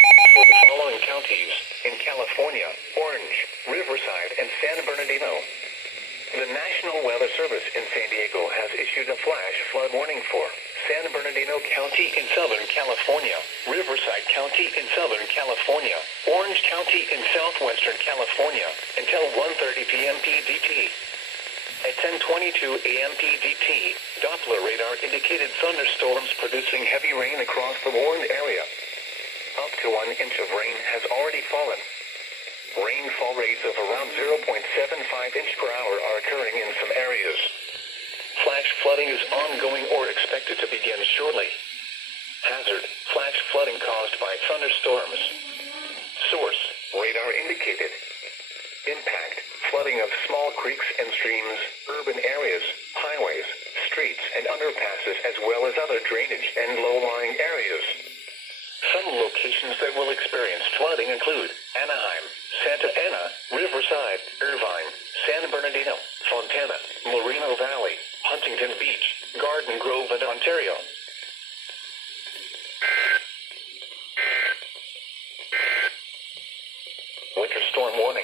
For the following counties in California: Orange, Riverside, and San Bernardino. The National Weather Service in San Diego has issued a flash flood warning for San Bernardino County in Southern California, Riverside County in Southern California, Orange County in Southwestern California, until 1:30 p.m. PDT. At 10:22 a.m. PDT, Doppler radar indicated thunderstorms producing heavy rain across the warned area. Up to 1 inch of rain has already fallen. Rainfall rates of around 0.75 inch per hour are occurring in some areas. Flash flooding is ongoing or expected to begin shortly. Hazard: flash flooding caused by thunderstorms. Source: radar indicated. Impact: flooding of small creeks and streams, urban areas, highways, streets, and underpasses, as well as other drainage and low-lying areas. Some locations that will experience flooding include Anaheim, Santa Ana, Riverside, Irvine, San Bernardino, Fontana, Moreno Valley, Huntington Beach, Garden Grove, and Ontario.